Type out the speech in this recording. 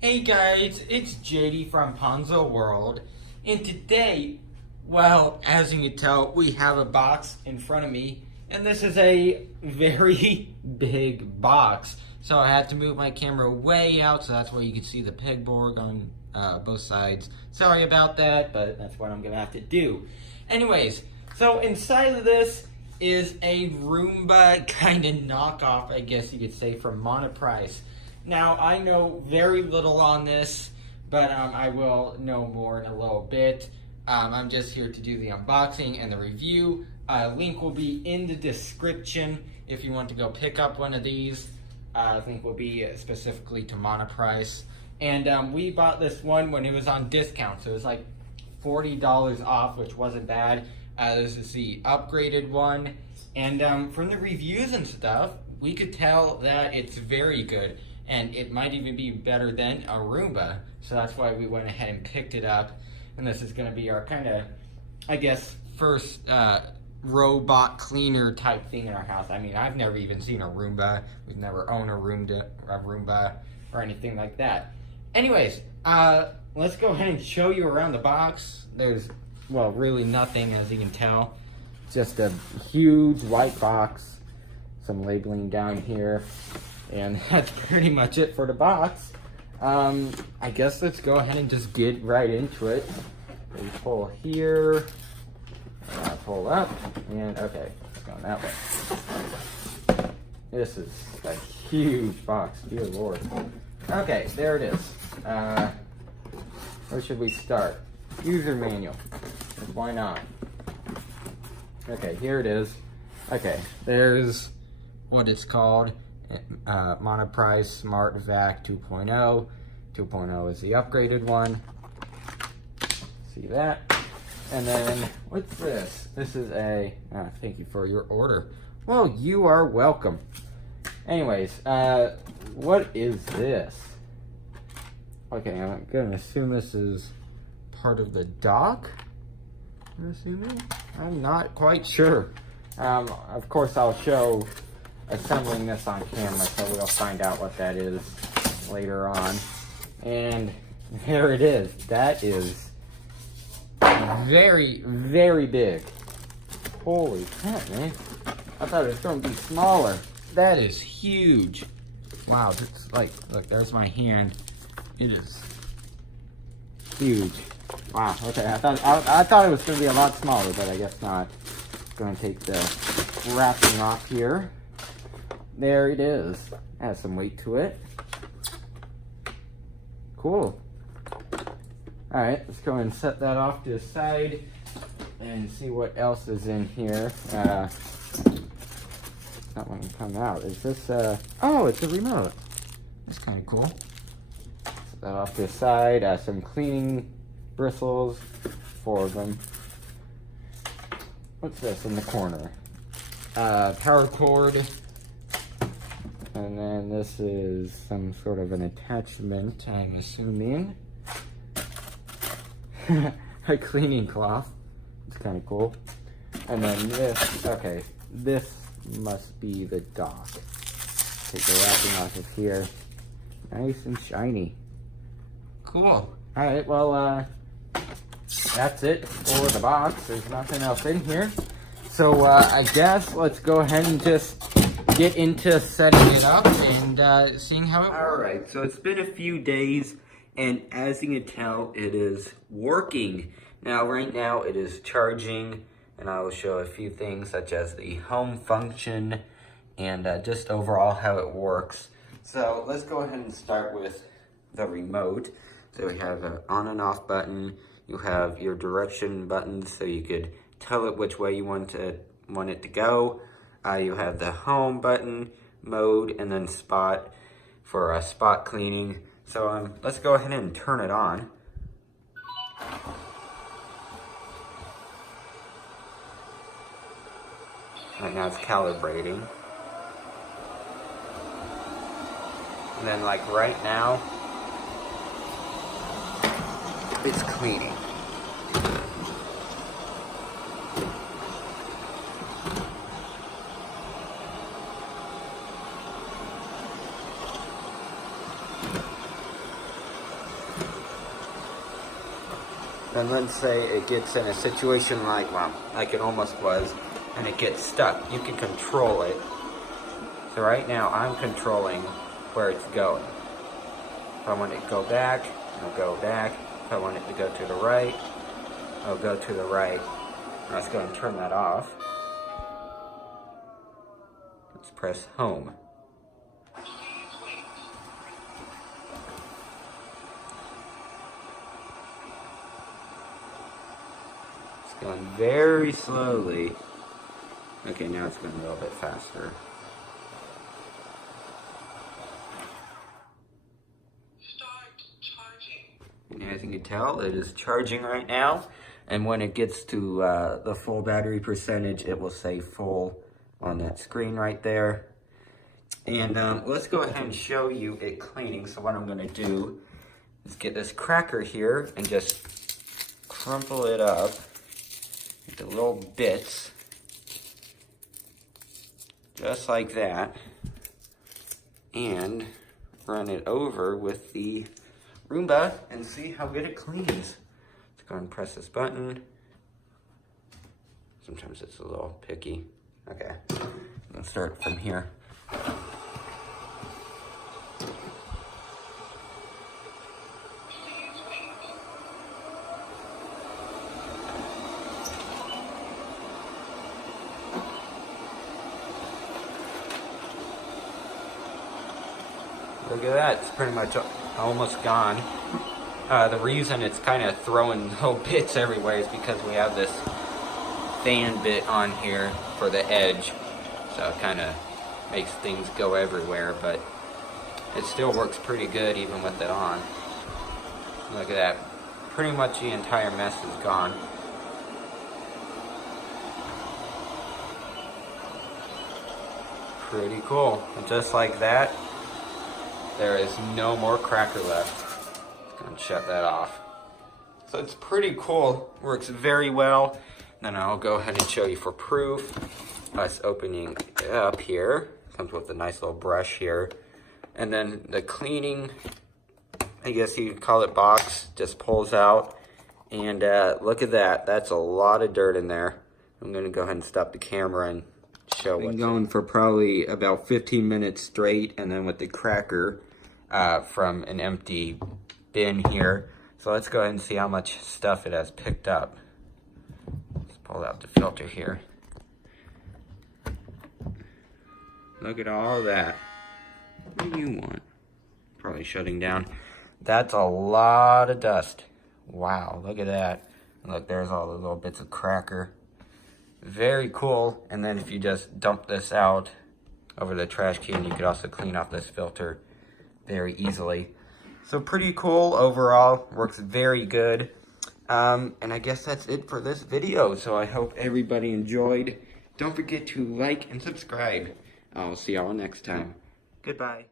Hey guys, it's JD from Ponzo World, and today, well, as you can tell, we have a box in front of me, and this is a very big box. So I had to move my camera way out, so that's why you can see the pegboard on both sides. Sorry about that, but that's what I'm gonna have to do. Anyways, so inside of this is a Roomba kind of knockoff, I guess you could say, from Monoprice. Now, I know very little on this, but I will know more in a little bit. I'm just here to do the unboxing and the review. Link will be in the description if you want to go pick up one of these. Link will be specifically to Monoprice. And we bought this one when it was on discount, so it was like $40 off, which wasn't bad. This is the upgraded one. And from the reviews and stuff, we could tell that it's very good. And it might even be better than a Roomba. So that's why we went ahead and picked it up. And this is going to be our kind of, I guess, first robot cleaner type thing in our house. I mean, I've never even seen a Roomba. We've never owned a Roomba or anything like that. Anyways, let's go ahead and show you around the box. There's, well, really nothing, as you can tell. Just a huge white box. Some labeling down here. And that's pretty much it for the box. I guess let's go ahead and just get right into it. We pull here, and I pull up, and okay, it's going that way. This is a huge box, dear Lord. Okay, there it is. Where should we start? User manual. Why not? Okay, here it is. Okay, there's what it's called. Monoprice Smart Vac 2.0. 2.0 is the upgraded one. See that? And then, what's this? This is a, thank you for your order. Well, you are welcome. Anyways, what is this? Okay, I'm gonna assume this is part of the dock. I'm assuming? I'm not quite sure. Of course, I'll show assembling this on camera, so we'll find out what that is later on. And there it is. That is very, very big. Holy crap, man. I thought it was going to be smaller. That is huge. Wow, it's like, look, there's my hand. It is huge. Wow, okay, I thought it was going to be a lot smaller, but I guess not. Going to take the wrapping off here. There it is. Has some weight to it. Cool. Alright, let's go and set that off to the side and see what else is in here. Not one can come out. Is this oh, it's a remote. That's kind of cool. Set that off to the side. Some cleaning bristles, 4 of them. What's this in the corner? Power cord. And then this is some sort of an attachment, I'm assuming. A cleaning cloth. It's kind of cool. And then this, okay, this must be the dock. Take the wrapping off of here. Nice and shiny. Cool. Alright, well, that's it for the box. There's nothing else in here. So, I guess let's go ahead and just get into setting it up and seeing how it works. Alright, so it's been a few days, and as you can tell, it is working. Now, right now, it is charging, and I will show a few things such as the home function and just overall how it works. So let's go ahead and start with the remote. So we have an on and off button. You have your direction buttons, so you could tell it which way you want it to go. You have the home button, mode, and then spot for spot cleaning. So let's go ahead and turn it on. Right now it's calibrating. And then like right now, it's cleaning. And let's say it gets in a situation like it almost was, and it gets stuck. You can control it. So right now I'm controlling where it's going. If I want it to go back, it'll go back. If I want it to go to the right, it'll go to the right. Let's go and turn that off. Let's press home. Going very slowly. Okay, now it's going a little bit faster. Start charging. And as you can tell, it is charging right now. And when it gets to the full battery percentage, it will say full on that screen right there. And let's go ahead and show you it cleaning. So what I'm going to do is get this cracker here and just crumple it up. The little bits, just like that, and run it over with the Roomba and see how good it cleans. Let's go and press this button. Sometimes it's a little picky. Okay, let's start from here. Look at that, it's pretty much almost gone. The reason it's kind of throwing little bits everywhere is because we have this fan bit on here for the edge. So it kind of makes things go everywhere, but it still works pretty good even with it on. Look at that, pretty much the entire mess is gone. Pretty cool, and just like that, there is no more cracker left. Let's go and shut that off. So it's pretty cool, works very well. Then I'll go ahead and show you for proof. Us opening it up here. Comes with a nice little brush here. And then the cleaning, I guess you could call it box, just pulls out. And look at that, that's a lot of dirt in there. I'm gonna go ahead and stop the camera and show what's going for probably about 15 minutes straight, and then with the cracker from an empty bin here. So let's go ahead and see how much stuff it has picked up. Let's pull out the filter here. Look at all that. What do you want? Probably shutting down. That's a lot of dust. Wow, look at that. Look, there's all the little bits of cracker. Very cool. And then if you just dump this out over the trash can, you could also clean off this filter very easily. So pretty cool overall, works very good. And I guess that's it for this video. So I hope everybody enjoyed. Don't forget to like and subscribe. I'll see y'all next time. Goodbye.